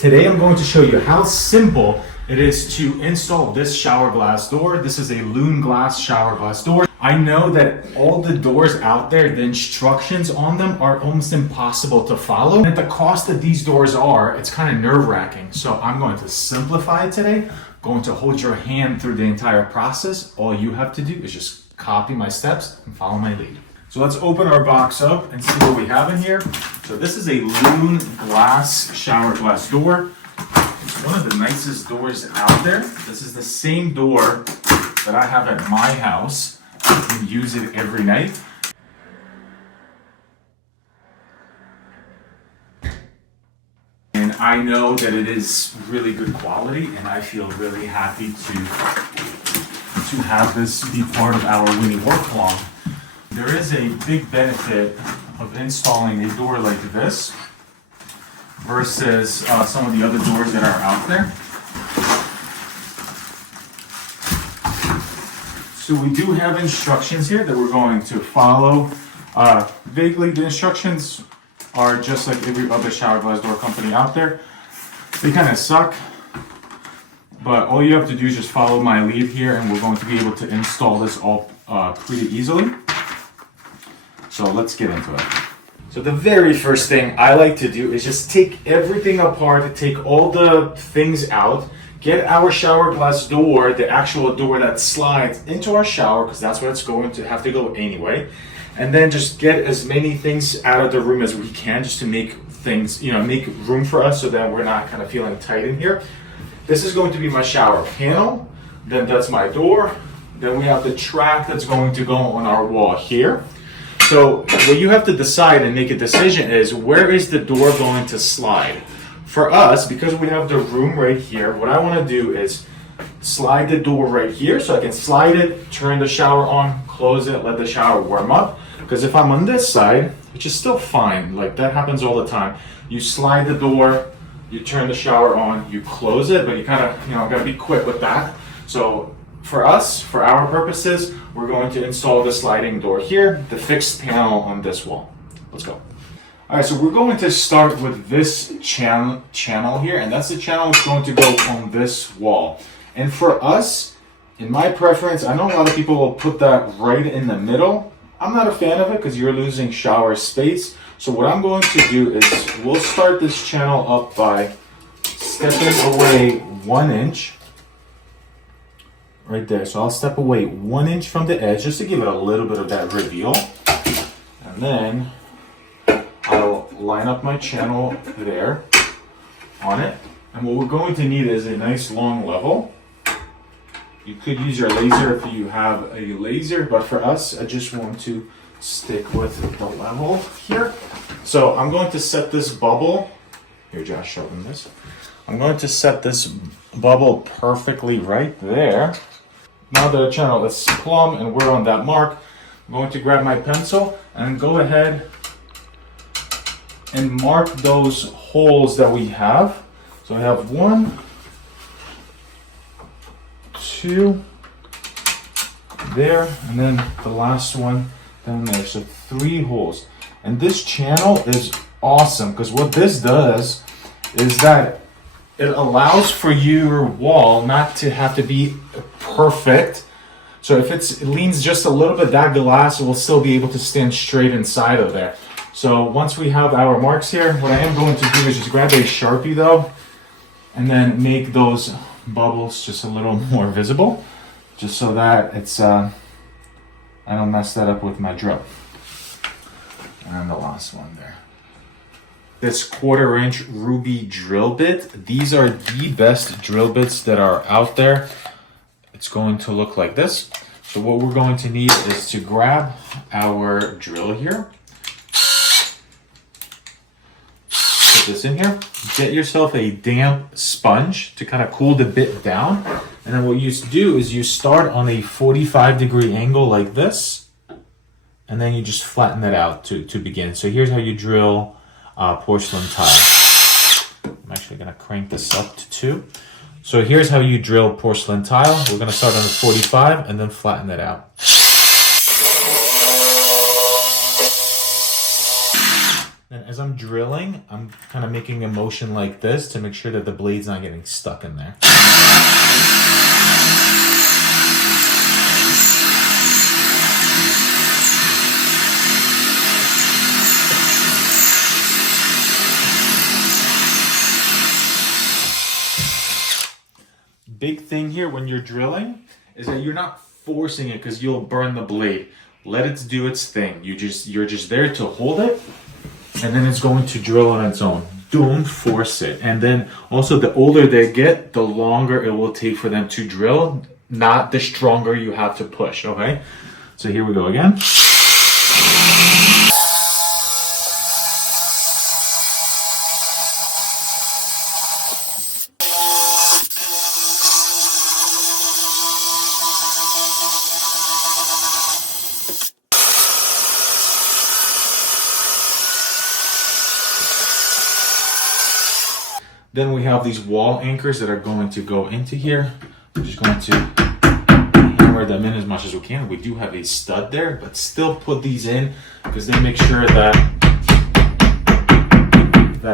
Today I'm going to show you how simple it is to install this shower glass door. This is a LOON Glass Shower Glass door. I know that all the doors out there, the instructions on them are almost impossible to follow. And at the cost that these doors are, it's kind of nerve-wracking. So I'm going to simplify it today. I'm going to hold your hand through the entire process. All you have to do is just copy my steps and follow my lead. So let's open our box up and see what we have in here. So this is a LOON Glass Shower Glass door. It's one of the nicest doors out there. This is the same door that I have at my house. I can use it every night. And I know that it is really good quality, and I feel really happy to have this be part of our WINNI Work Along. There is a big benefit of installing a door like this versus some of the other doors that are out there. So we do have instructions here that we're going to follow. Vaguely, the instructions are just like every other shower glass door company out there. They kind of suck, but all you have to do is just follow my lead here, and we're going to be able to install this all pretty easily. So let's get into it. So the very first thing I like to do is just take everything apart, take all the things out, get our shower glass door, the actual door that slides into our shower, because that's where it's going to have to go anyway. And then just get as many things out of the room as we can, just to make things, make room for us so that we're not kind of feeling tight in here. This is going to be my shower panel. Then that's my door. Then we have the track that's going to go on our wall here. So what you have to decide and make a decision is, where is the door going to slide? For us, because we have the room right here, what I want to do is slide the door right here, so I can slide it, turn the shower on, close it, let the shower warm up. Because if I'm on this side, which is still fine, like that happens all the time, you slide the door, you turn the shower on, you close it, but you kind of, gotta be quick with that. So for us, for our purposes, we're going to install the sliding door here, the fixed panel on this wall. Let's go. All right, so we're going to start with this channel here, and that's the channel that's going to go on this wall. And for us, in my preference, I know a lot of people will put that right in the middle. I'm not a fan of it because you're losing shower space. So what I'm going to do is we'll start this channel up by stepping away 1 inch. Right there. So I'll step away 1 inch from the edge just to give it a little bit of that reveal. And then I'll line up my channel there on it. And what we're going to need is a nice long level. You could use your laser if you have a laser, but for us, I just want to stick with the level here. So I'm going to set this bubble. Here, Josh, show them this. I'm going to set this bubble perfectly right there. Now the channel is plumb and we're on that mark, I'm going to grab my pencil and go ahead and mark those holes that we have. So I have 1, 2 there, and then the last one down there. So 3 holes. And this channel is awesome because what this does is that it allows for your wall not to have to be perfect. So if it leans just a little bit, that glass will still be able to stand straight inside of there. So once we have our marks here, what I am going to do is just grab a Sharpie though, and then make those bubbles just a little more visible, just so that it's I don't mess that up with my drill. And the last one there. This 1/4 inch ruby drill bit, these are the best drill bits that are out there. It's going to look like this. So what we're going to need is to grab our drill here, put this in here, get yourself a damp sponge to kind of cool the bit down, and then what you do is you start on a 45-degree angle like this, and then you just flatten it out to begin. So here's how you drill porcelain tile. I'm actually going to crank this up to 2. So here's how you drill porcelain tile. We're going to start on the 45 and then flatten it out. as I'm drilling, I'm kind of making a motion like this to make sure that the blade's not getting stuck in there. Big thing here when you're drilling is that you're not forcing it because you'll burn the blade. Let it do its thing. You're just there to hold it, and then it's going to drill on its own. Don't force it. And then also, the older they get, the longer it will take for them to drill, not the stronger you have to push, okay? So here we go again. Then we have these wall anchors that are going to go into here. We're just going to hammer them in as much as we can. We do have a stud there, but still put these in because they make sure that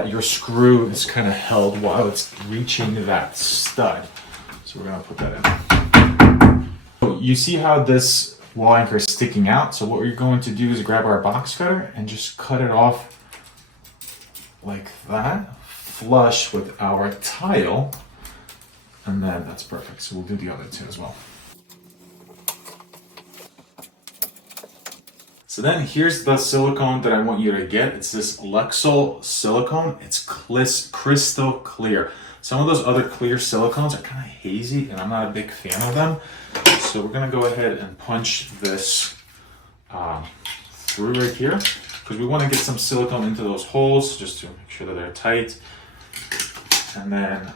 your screw is kind of held while it's reaching that stud. So we're gonna put that in. So you see how this wall anchor is sticking out? So what we're going to do is grab our box cutter and just cut it off like that, flush with our tile, and then that's perfect. So we'll do the other two as well. So then here's the silicone that I want you to get. It's this Lexol silicone. It's crystal clear. Some of those other clear silicones are kind of hazy and I'm not a big fan of them. So we're gonna go ahead and punch this through right here because we want to get some silicone into those holes just to make sure that they're tight. And then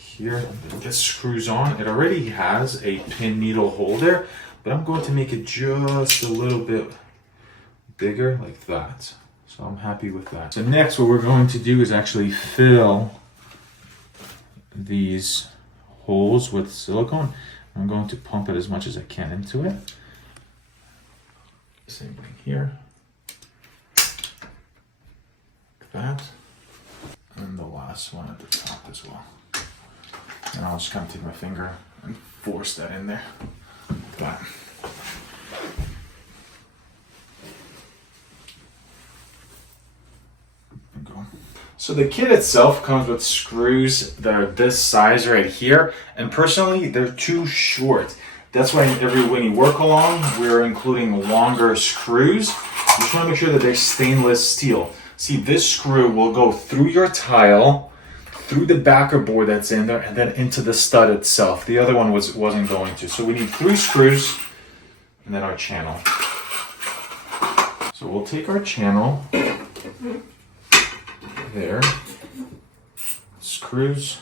here, this screws on. It already has a pin needle holder, but I'm going to make it just a little bit bigger like that. So I'm happy with that. So next what we're going to do is actually fill these holes with silicone. I'm going to pump it as much as I can into it. Same thing here. Like that. And the last one at the top as well. And I'll just kind of take my finger and force that in there. Like that. So the kit itself comes with screws that are this size right here, and personally they're too short. That's why in every WINNI Work Along we're including longer screws. You just want to make sure that they're stainless steel. See, this screw will go through your tile, through the backer board that's in there, and then into the stud itself. The other one wasn't going to. So we need 3 screws and then our channel. So we'll take our channel there, screws,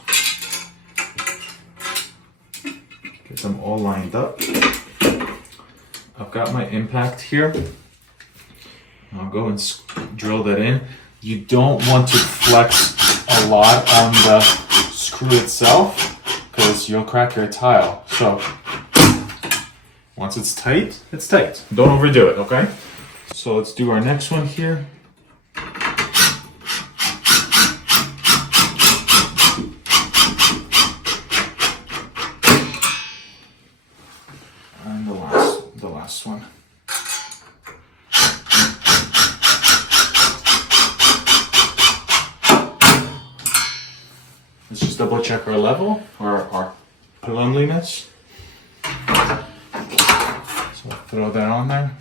get them all lined up. I've got my impact here. I'll go and drill that in. You don't want to flex a lot on the screw itself because you'll crack your tile. So once it's tight, it's tight. Don't overdo it, okay? So let's do our next one here. And the last one. Let's just double check our level or our cleanliness. So I'll throw that on there.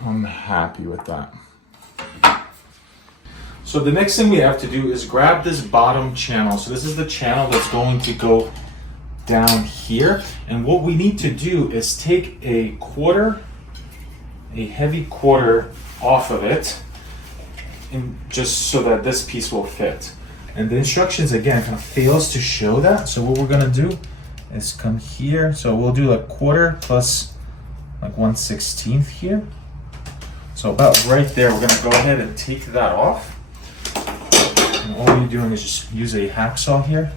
I'm happy with that. So the next thing we have to do is grab this bottom channel. So this is the channel that's going to go down here. And what we need to do is take a quarter, a heavy quarter off of it, and just so that this piece will fit. And the instructions again kind of fails to show that. So what we're gonna do is come here. So we'll do a quarter plus like 1/16 here. So about right there, we're gonna go ahead and take that off. And all you're doing is just use a hacksaw here.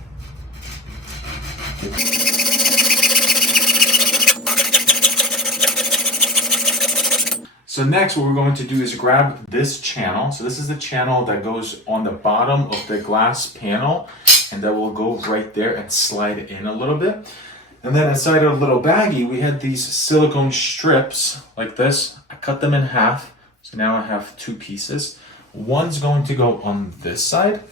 So next what we're going to do is grab this channel. So this is the channel that goes on the bottom of the glass panel, and that will go right there and slide it in a little bit. And then inside our little baggie, we had these silicone strips like this. I cut them in half. So now I have two pieces. One's going to go on this side,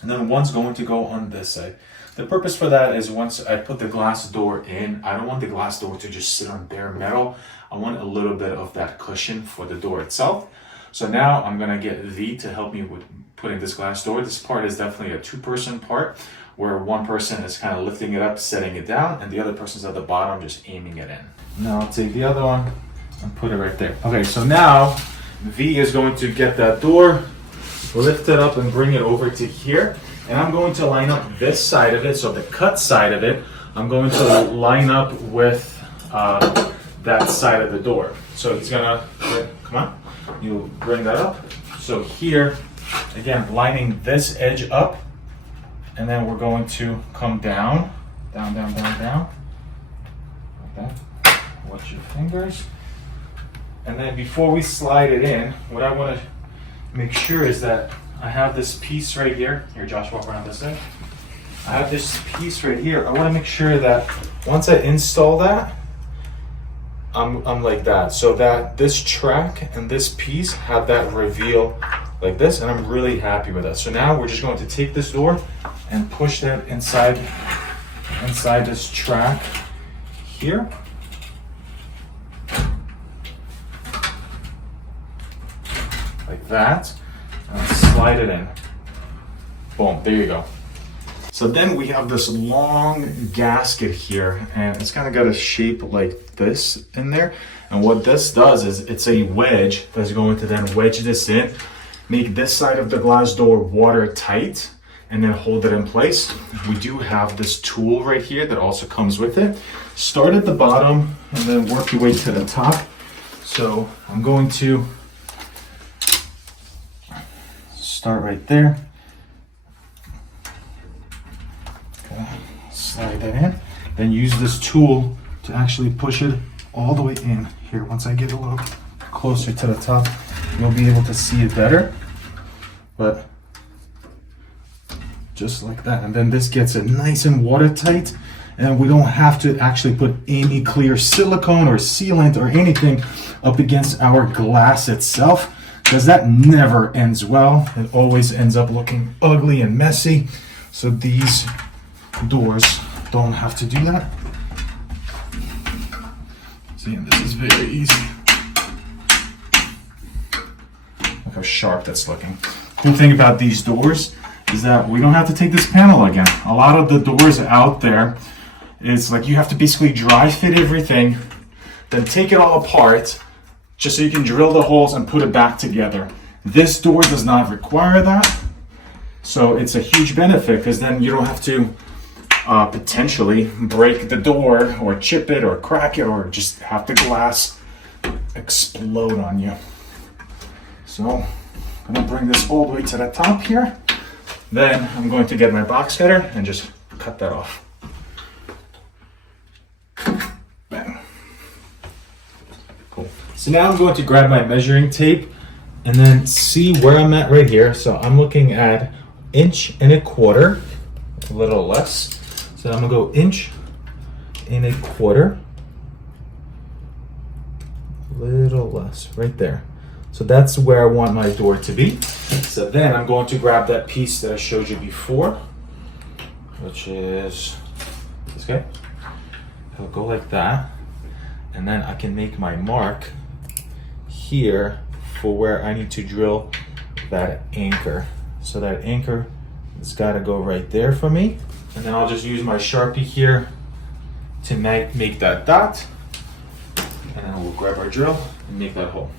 and then one's going to go on this side. The purpose for that is once I put the glass door in, I don't want the glass door to just sit on bare metal. I want a little bit of that cushion for the door itself. So now I'm gonna get V to help me with putting this glass door. This part is definitely a two-person part, where one person is kind of lifting it up, setting it down, and the other person's at the bottom just aiming it in. Now I'll take the other one and put it right there. Okay, so now V is going to get that door, lift it up and bring it over to here. And I'm going to line up this side of it, so the cut side of it, I'm going to line up with that side of the door. So it's gonna, come on, you bring that up. So here, again, lining this edge up, and then we're going to come down, down, down, down, down, like that. Watch your fingers. And then before we slide it in, what I want to make sure is that I have this piece right here. Here, Josh, walk around this way. I have this piece right here. I want to make sure that once I install that, I'm like that. So that this track and this piece have that reveal like this, and I'm really happy with that. So now we're just going to take this door and push that inside this track here. Like that. Slide it in. Boom, there you go. So then we have this long gasket here, and it's kind of got a shape like this in there. And what this does is it's a wedge that's going to then wedge this in, make this side of the glass door watertight, and then hold it in place. We do have this tool right here that also comes with it. Start at the bottom and then work your way to the top. So I'm going to start right there. Okay, slide that in. Then use this tool to actually push it all the way in. Here, once I get a little closer to the top, you'll be able to see it better. But just like that. And then this gets it nice and watertight. And we don't have to actually put any clear silicone or sealant or anything up against our glass itself, because that never ends well. It always ends up looking ugly and messy. So these doors don't have to do that. See, and this is very easy. Look how sharp that's looking. Cool thing about these doors is that we don't have to take this panel again. A lot of the doors out there, it's like you have to basically dry fit everything, then take it all apart, just so you can drill the holes and put it back together. This door does not require that. So it's a huge benefit, because then you don't have to potentially break the door or chip it or crack it or just have the glass explode on you. So I'm gonna bring this all the way to the top here. Then I'm going to get my box cutter and just cut that off. Bang. Cool. So now I'm going to grab my measuring tape and then see where I'm at right here. So I'm looking at 1.25 inches, a little less. So I'm gonna go 1.25 inches, a little less, right there. So that's where I want my door to be. So then I'm going to grab that piece that I showed you before, which is this guy. It'll go like that. And then I can make my mark here for where I need to drill that anchor. So that anchor has got to go right there for me. And then I'll just use my Sharpie here to make that dot. And then we'll grab our drill and make that hole.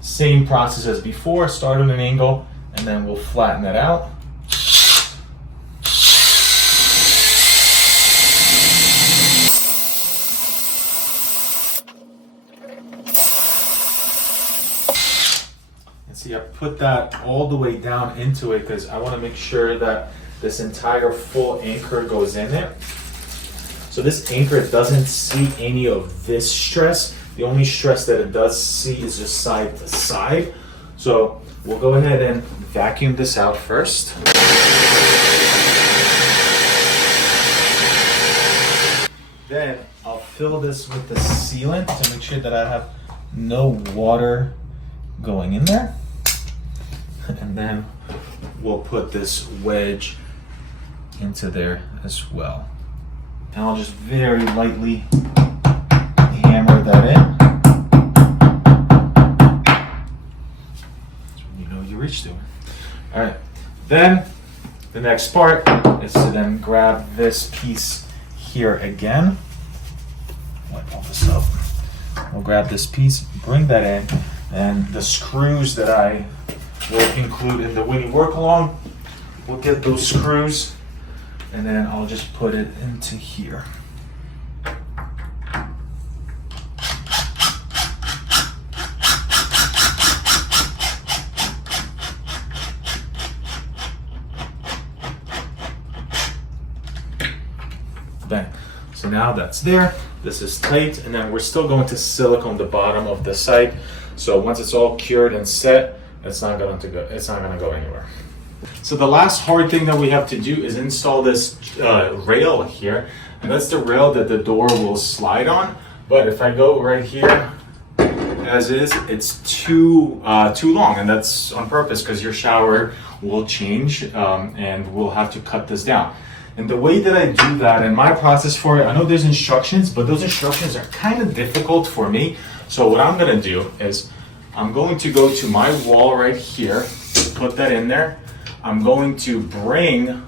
Same process as before, start on an angle and then we'll flatten that out. And see, I put that all the way down into it because I want to make sure that this entire full anchor goes in there. So this anchor doesn't see any of this stress The only stress that it does see is just side to side. So we'll go ahead and vacuum this out first. Then I'll fill this with the sealant to make sure that I have no water going in there. And then we'll put this wedge into there as well. And I'll just very lightly hammer that in. That's when you know you reached to it. All right, then the next part is to then grab this piece here again. Wipe all this up. We'll grab this piece, bring that in, and the screws that I will include in the WINNI Work Along, we'll get those screws, and then I'll just put it into here. Bang. So now that's there. This is tight, and then we're still going to silicone the bottom of the site. So once it's all cured and set, it's not going to go anywhere. So the last hard thing that we have to do is install this rail here, and that's the rail that the door will slide on. But if I go right here, as is, it's too long, and that's on purpose because your shower will change, and we'll have to cut this down. And the way that I do that and my process for it, I know there's instructions, but those instructions are kind of difficult for me. So what I'm gonna do is I'm going to go to my wall right here, put that in there. I'm going to bring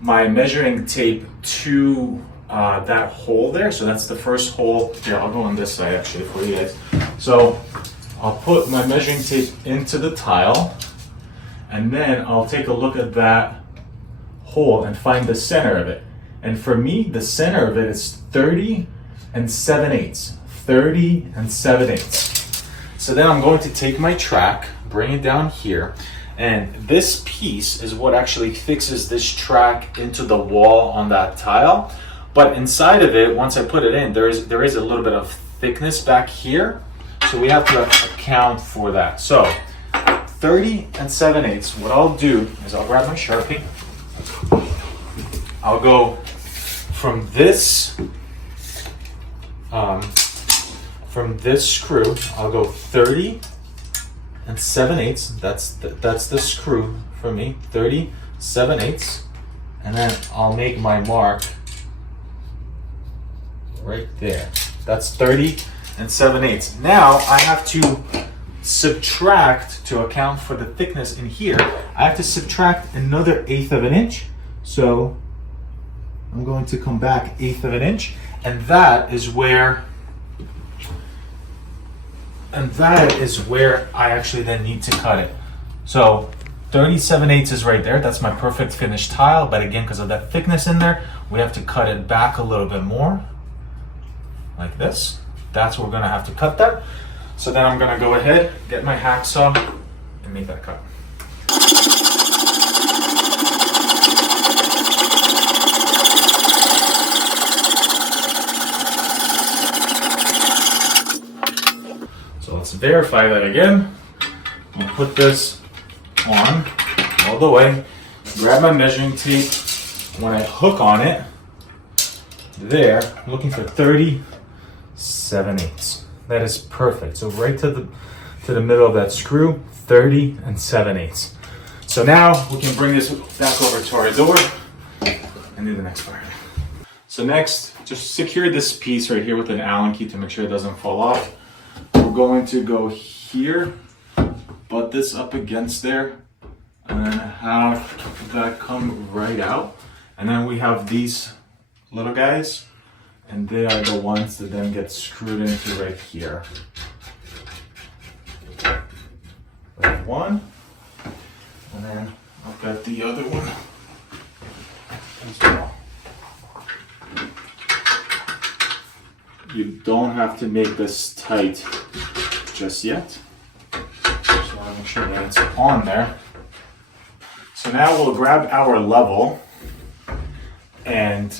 my measuring tape to that hole there. So that's the first hole. Here, I'll go on this side actually for you guys. So I'll put my measuring tape into the tile, and then I'll take a look at that hole and find the center of it. And for me, the center of it is 30 7/8. 30 7/8. So then I'm going to take my track, bring it down here, and this piece is what actually fixes this track into the wall on that tile. But inside of it, once I put it in, there is a little bit of thickness back here. So we have to account for that. So 30 7/8, what I'll do is I'll grab my Sharpie. I'll go from this screw, I'll go 30 7/8. That's the screw for me, 30 7/8, and then I'll make my mark right there. That's 30 7/8. Now I have to subtract, to account for the thickness in here, I have to subtract another 1/8 of an inch. So I'm going to come back 1/8 of an inch, and that is where I actually then need to cut it. So 30 7/8 is right there. That's my perfect finished tile, but again, because of that thickness in there, we have to cut it back a little bit more, like this. That's where we're gonna have to cut that. So then I'm gonna go ahead, get my hacksaw, and make that cut. So let's verify that again. I'll put this on all the way, grab my measuring tape. When I hook on it, there, I'm looking for 30 7/8. That is perfect. So right to the middle of that screw, 30 7/8. So now we can bring this back over to our door and do the next part. So next, just secure this piece right here with an Allen key to make sure it doesn't fall off. We're going to go here, butt this up against there, and then have that come right out. And then we have these little guys, and they are the ones that then get screwed into right here. Right one, and then I've got the other one as well. You don't have to make this tight just yet. Just want to make sure that it's on there. So now we'll grab our level and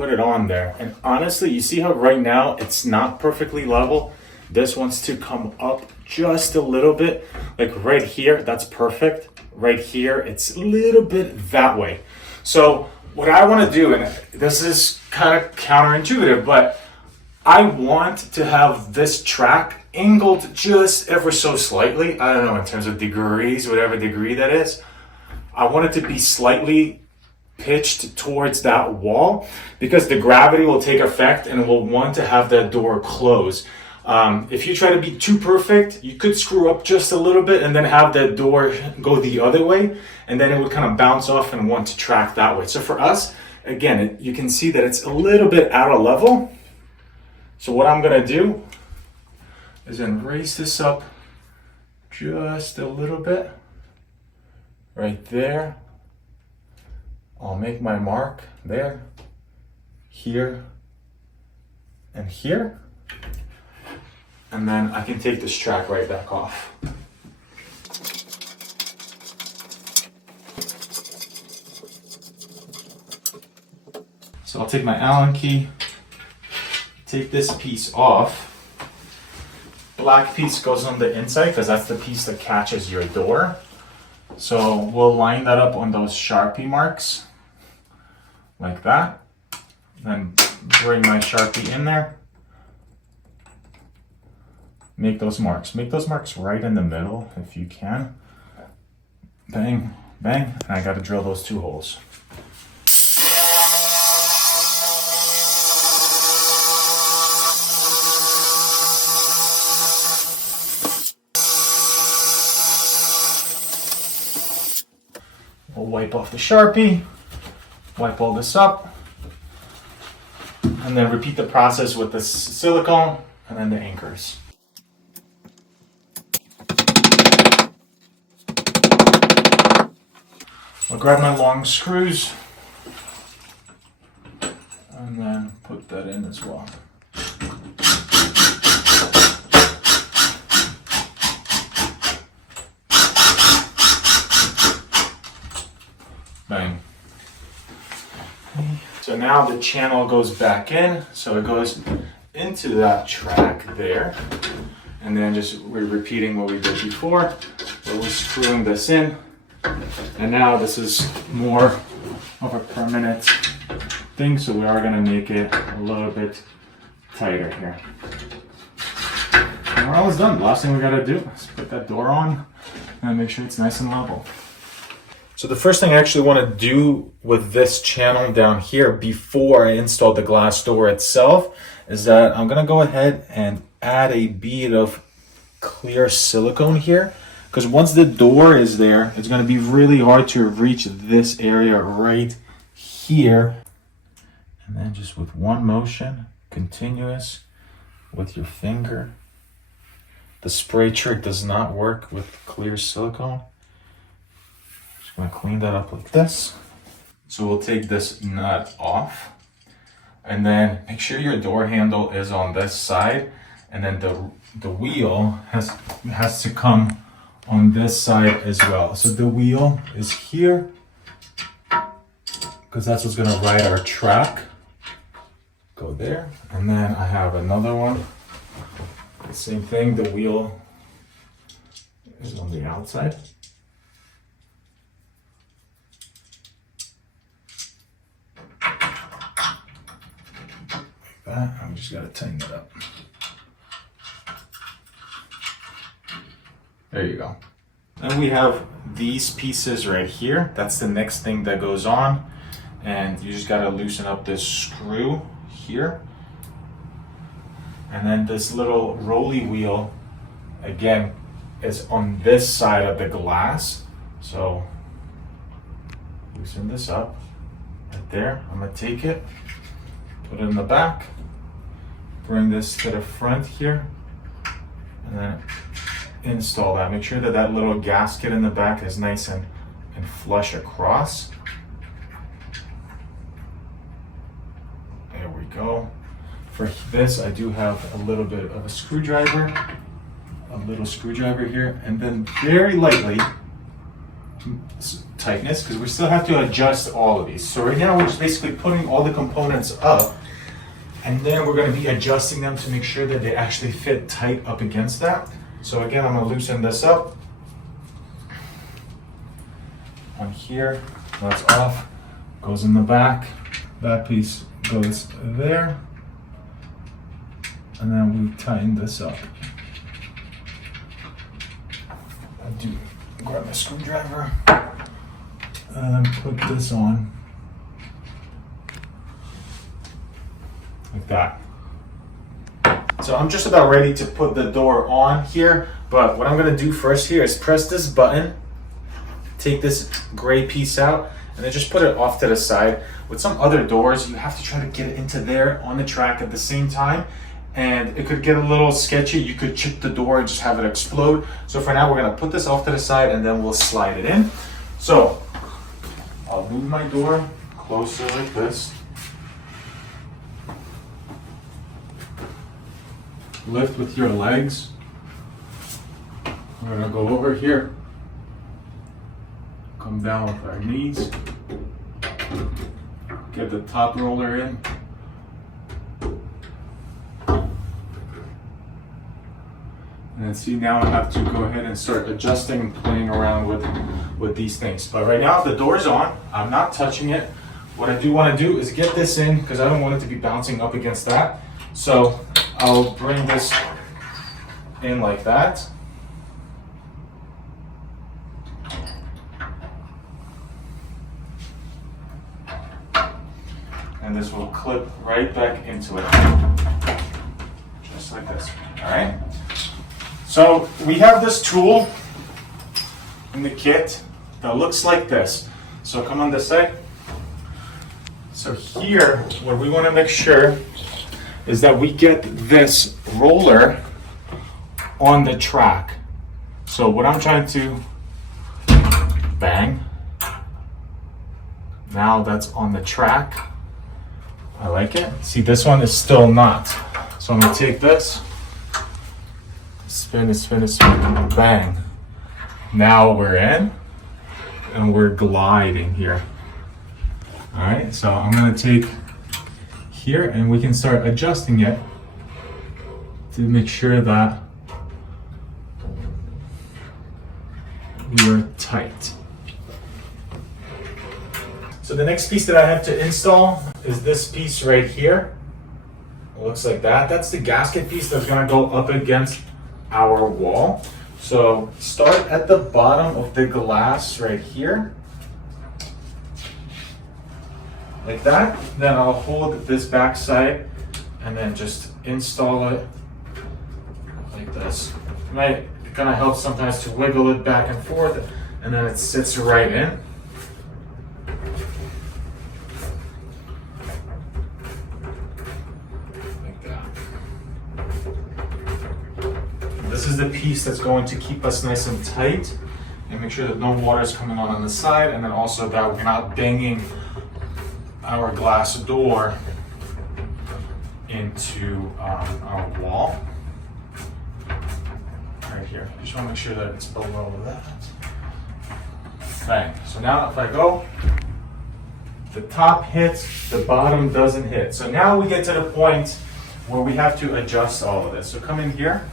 put it on there. And honestly, you see how right now it's not perfectly level? This wants to come up just a little bit. Like right here, that's perfect. Right here, it's a little bit that way. So what I want to do, and this is kind of counterintuitive, but I want to have this track angled just ever so slightly. I don't know, in terms of degrees, whatever degree that is. I want it to be slightly pitched towards that wall because the gravity will take effect and we'll want to have that door close. If you try to be too perfect, you could screw up just a little bit and then have that door go the other way, and then it would kind of bounce off and want to track that way. So for us, again, you can see that it's a little bit out of level. So what I'm gonna do is then raise this up just a little bit, right there. I'll make my mark there, here, and here. And then I can take this track right back off. So I'll take my Allen key, take this piece off. Black piece goes on the inside because that's the piece that catches your door. So we'll line that up on those Sharpie marks, like that. Then bring my Sharpie in there. Make those marks. Make those marks right in the middle if you can. Bang, bang, and I gotta drill those 2 holes. We'll wipe off the Sharpie, wipe all this up, and then repeat the process with the silicone and then the anchors. I'll grab my long screws and then put that in as well. Bang. So now the channel goes back in, so it goes into that track there. And then just we're repeating what we did before, where we're screwing this in. And now this is more of a permanent thing, so we are going to make it a little bit tighter here. And we're almost done. The last thing we got to do is put that door on and make sure it's nice and level. So the first thing I actually want to do with this channel down here before I install the glass door itself is that I'm going to go ahead and add a bead of clear silicone here. Because once the door is there, it's going to be really hard to reach this area right here. And then just with one motion, continuous with your finger. The spray trick does not work with clear silicone. Just going to clean that up like this. So we'll take this nut off. And then make sure your door handle is on this side. And then the wheel has to come on this side as well. So the wheel is here because that's what's going to ride our track. Go there. And then I have another one. The same thing, the wheel is on the outside. Like that. I'm just got to tighten it up. There you go. Then we have these pieces right here. That's the next thing that goes on. And you just gotta loosen up this screw here. And then this little rolly wheel, again, is on this side of the glass. So loosen this up right there. I'm gonna take it, put it in the back, bring this to the front here, and then install that. Make sure that that little gasket in the back is nice and flush across. There we go. For this, I do have a little bit of a screwdriver, here, and then very lightly tightness because we still have to adjust all of these. So right now we're just basically putting all the components up, and then we're going to be adjusting them to make sure that they actually fit tight up against that. So again, I'm going to loosen this up. On here, that's off, goes in the back piece goes there, and then we tighten this up. I do grab my screwdriver and put this on like that. So I'm just about ready to put the door on here, but what I'm going to do first here is press this button, take this gray piece out, and then just put it off to the side. With some other doors, you have to try to get it into there on the track at the same time, and it could get a little sketchy. You could chip the door and just have it explode. So for now, we're gonna put this off to the side and then we'll slide it in. So I'll move my door closer like this. Lift with your legs. We're gonna go over here. Come down with our knees. Get the top roller in. And then see, now I have to go ahead and start adjusting and playing around with these things. But right now the door's on, I'm not touching it. What I do want to do is get this in because I don't want it to be bouncing up against that. So I'll bring this in like that. And this will clip right back into it. Just like this, all right? So we have this tool in the kit that looks like this. So come on this side. So here, what we want to make sure is that we get this roller on the track. So what I'm trying to bang, now that's on the track. I like it. See, this one is still not. So I'm gonna take this, spin it, spin it, spin it, bang. Now we're in and we're gliding here. All right, so I'm gonna take here and we can start adjusting it to make sure that we're tight. So the next piece that I have to install is this piece right here. It looks like that. That's the gasket piece that's gonna go up against our wall. So start at the bottom of the glass right here. Like that. Then I'll hold this back side and then just install it like this. It might kind of help sometimes to wiggle it back and forth, and then it sits right in. This is the piece that's going to keep us nice and tight and make sure that no water is coming on the side, and then also that we're not banging our glass door into our wall. Right here. Just want to make sure that it's below that. Bang. So now if I go, the top hits, the bottom doesn't hit. So now we get to the point where we have to adjust all of this. So come in here.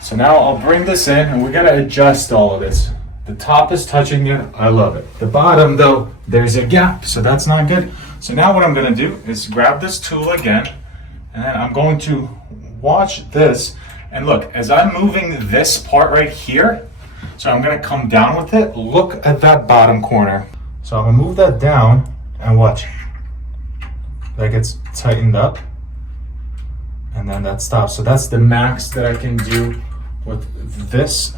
So now I'll bring this in and we're gonna adjust all of this. The top is touching it, I love it. The bottom though, there's a gap, so that's not good. So now what I'm gonna do is grab this tool again, and then I'm going to watch this. And look, as I'm moving this part right here, so I'm gonna come down with it, look at that bottom corner. So I'm gonna move that down and watch. That gets tightened up. And then that stops. So that's the max that I can do with this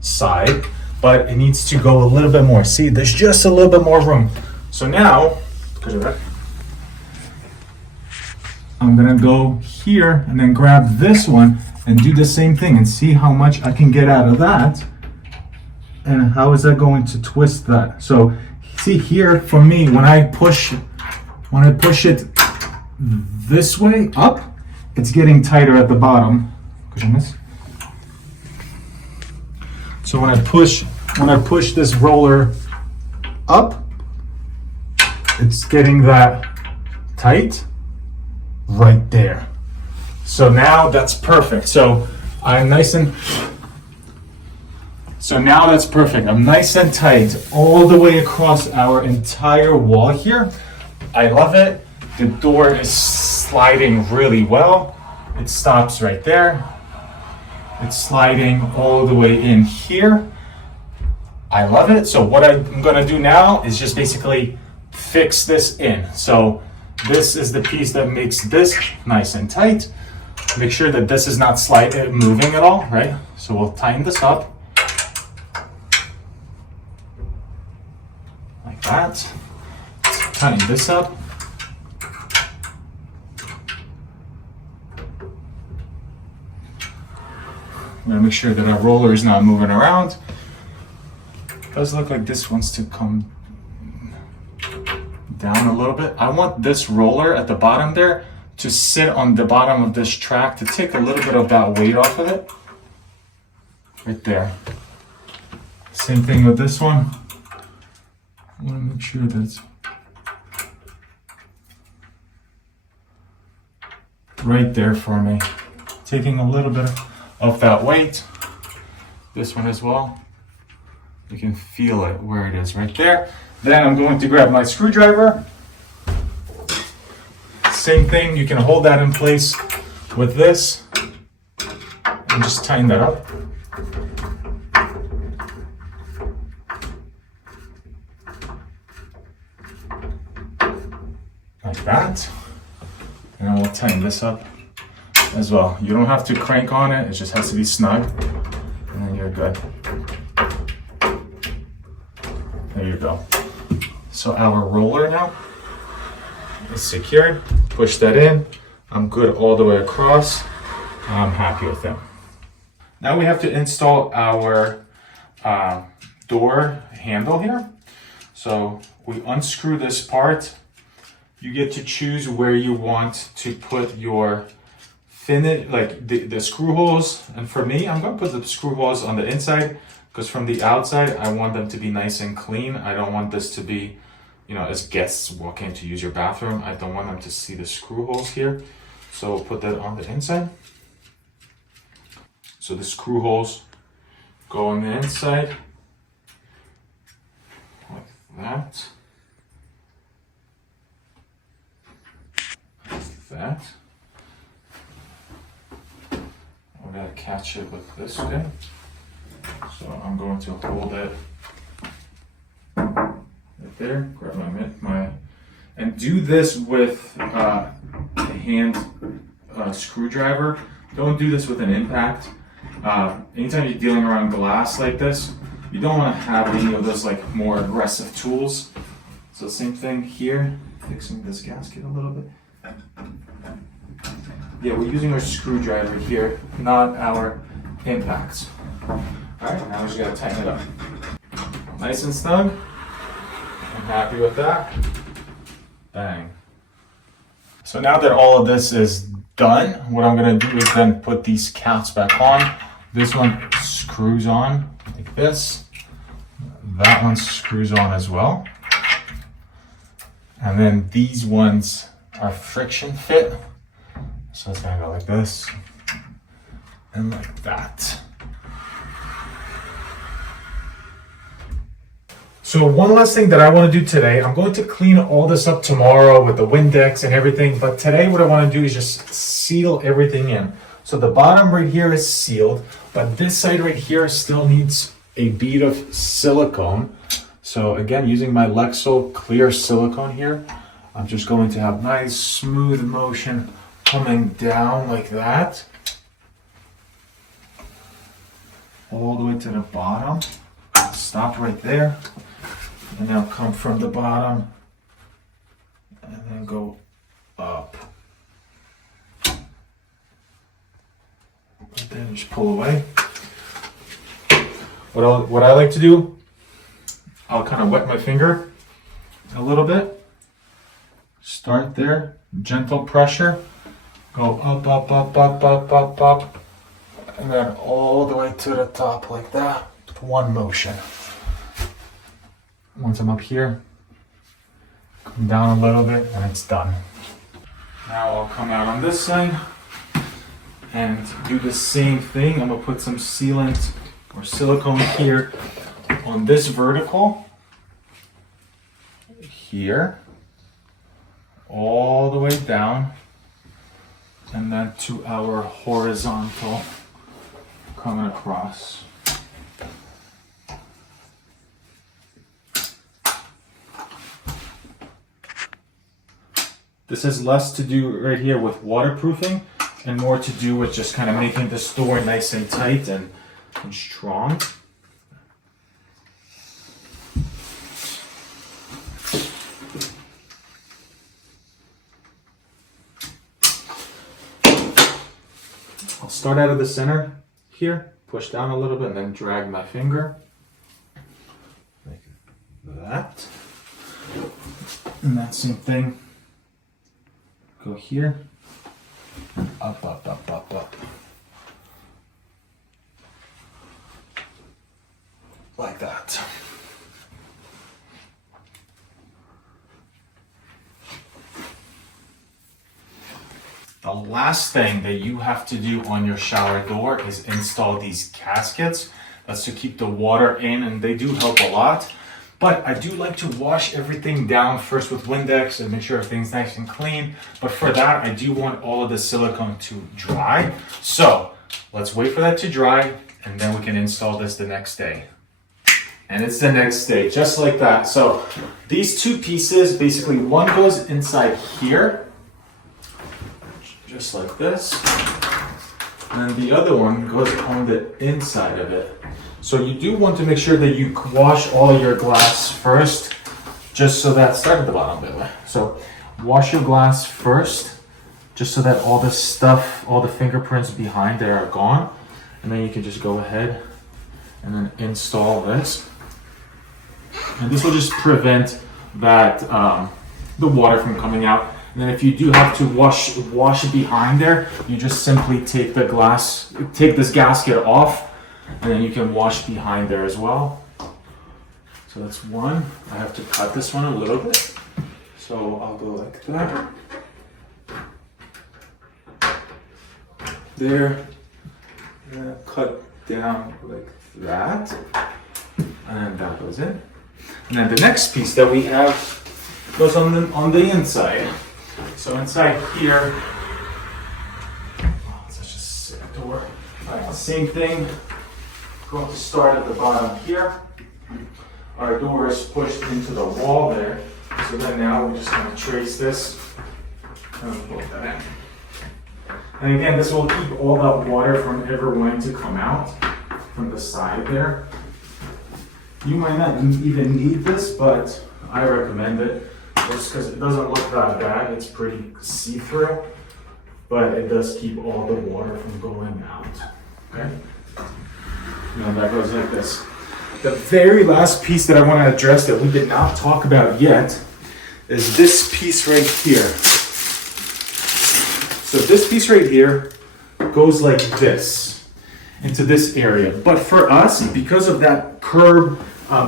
side, but it needs to go a little bit more. See, there's just a little bit more room. So now, I'm gonna go here and then grab this one and do the same thing and see how much I can get out of that. And how is that going to twist that? So see here, for me, when I push it this way up, it's getting tighter at the bottom. So when I push this roller up, it's getting that tight right there. So now that's perfect. So now that's perfect. I'm nice and tight all the way across our entire wall here. I love it. The door is sliding really well. It stops right there. It's sliding all the way in here. I love it. So what I'm gonna do now is just basically fix this in. So this is the piece that makes this nice and tight. Make sure that this is not moving at all, right? So we'll tighten this up. Like that. Tighten this up. I'm gonna make sure that our roller is not moving around. It does look like this wants to come down a little bit. I want this roller at the bottom there to sit on the bottom of this track to take a little bit of that weight off of it. Right there. Same thing with this one. I want to make sure that it's right there for me. Taking a little bit of that weight. This one as well. You can feel it where it is right there. Then I'm going to grab my screwdriver. Same thing, you can hold that in place with this and just tighten that up. Like that. And we'll tighten this up as well. You don't have to crank on it, it just has to be snug. And then you're good. There you go. So our roller now is secured. Push that in. I'm good all the way across. I'm happy with it. Now we have to install our door handle here. So we unscrew this part. You get to choose where you want to put your finish, like the screw holes. And for me, I'm gonna put the screw holes on the inside because from the outside, I want them to be nice and clean. I don't want this to be, you know, as guests walk in to use your bathroom, I don't want them to see the screw holes here. So we'll put that on the inside. So the screw holes go on the inside, like that. Like that. I'm gonna catch it with this guy. So I'm going to hold it right there, grab my and do this with a hand screwdriver. Don't do this with an impact. Anytime you're dealing around glass like this, you don't want to have any of those like more aggressive tools. So same thing here, fixing this gasket a little bit. Yeah, we're using our screwdriver here, not our impacts. Alright, now we just gotta tighten it up. Nice and snug. I'm happy with that. Bang. So now that all of this is done, what I'm gonna do is then put these caps back on. This one screws on like this. That one screws on as well. And then these ones are friction fit. So it's gonna go like this and like that. So one last thing that I want to do today, I'm going to clean all this up tomorrow with the Windex and everything, but today what I want to do is just seal everything in. So the bottom right here is sealed, but this side right here still needs a bead of silicone. So again, using my Lexol clear silicone here, I'm just going to have nice smooth motion coming down like that. All the way to the bottom. Stop right there. And now come from the bottom and then go up. And then just pull away. What I like to do, I'll kind of wet my finger a little bit. Start there, gentle pressure. Go up, up, up, up, up, up, up. And then all the way to the top like that. one motion. Once I'm up here, come down a little bit and it's done. Now I'll come out on this side and do the same thing. I'm gonna put some sealant or silicone here on this vertical, here, all the way down, and then to our horizontal coming across. This has less to do right here with waterproofing and more to do with just kind of making this door nice and tight and strong. I'll start out of the center here, push down a little bit, and then drag my finger like that. And that same thing. Go here, and up, up, up, up, up. Like that. The last thing that you have to do on your shower door is install these gaskets. That's to keep the water in, and they do help a lot. But I do like to wash everything down first with Windex and make sure everything's nice and clean. But for that, I do want all of the silicone to dry. So let's wait for that to dry, and then we can install this the next day. And it's the next day, just like that. So these two pieces, basically one goes inside here, just like this. And then the other one goes on the inside of it. So you do want to make sure that you wash all of your glass first, just so that, start at the bottom, by the way. So wash your glass first, just so that all the stuff, all the fingerprints behind there are gone. And then you can just go ahead and then install this. And this will just prevent that, the water from coming out. And then if you do have to wash behind there, you just simply take this gasket off, and then you can wash behind there as well. So that's one. I have to cut this one a little bit. So I'll go like that. There. And cut down like that. And then that goes in. And then the next piece that we have goes on the inside. So inside here, let's just sit at the door. Same thing. Going to start at the bottom here. Our door is pushed into the wall there. So then now we're just going to trace this and pull that in. And again, this will keep all that water from ever wanting to come out from the side there. You might not even need this, but I recommend it just because it doesn't look that bad. It's pretty see-through, but it does keep all the water from going out. Okay? And that goes like this. The very last piece that I want to address that we did not talk about yet is this piece right here. So this piece right here goes like this into this area. But for us, because of that curb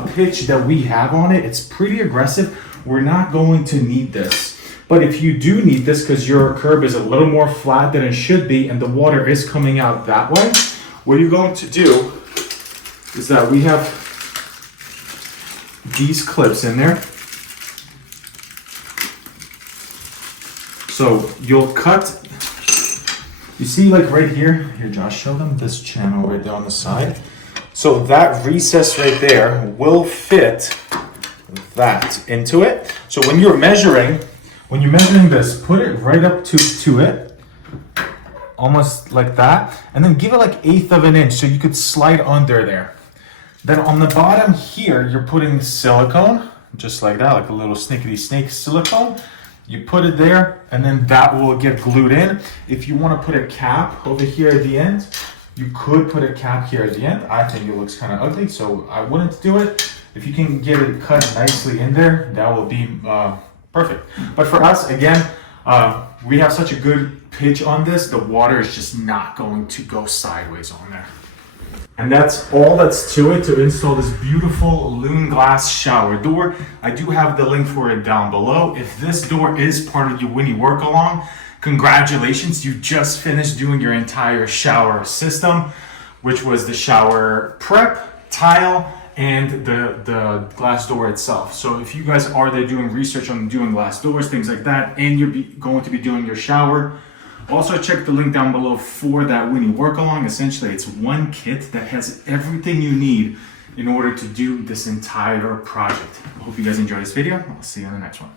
pitch that we have on it, it's pretty aggressive. We're not going to need this. But if you do need this because your curb is a little more flat than it should be and the water is coming out that way, what you're going to do is that we have these clips in there. So you'll cut, you see like right here, Josh, show them this channel right there on the side. So that recess right there will fit that into it. So when you're measuring this, put it right up to it, almost like that, and then give it like 1/8 of an inch so you could slide under there. Then on the bottom here, you're putting silicone, just like that, like a little snickety snake silicone. You put it there, and then that will get glued in. If you want to put a cap over here at the end, you could put a cap here at the end. I think it looks kind of ugly, so I wouldn't do it. If you can get it cut nicely in there, that will be perfect. But for us, again, we have such a good pitch on this, the water is just not going to go sideways on there. And that's all that's to it to install this beautiful LOON Glass shower door. I do have the link for it down below. If this door is part of your WINNI Work Along, congratulations, you just finished doing your entire shower system, which was the shower prep, tile, and the glass door itself. So if you guys are there doing research on doing glass doors, things like that, and you're going to be doing your shower, also check the link down below for that WINNI Work Along. Essentially, it's one kit that has everything you need in order to do this entire project. I hope you guys enjoy this video. I'll see you on the next one.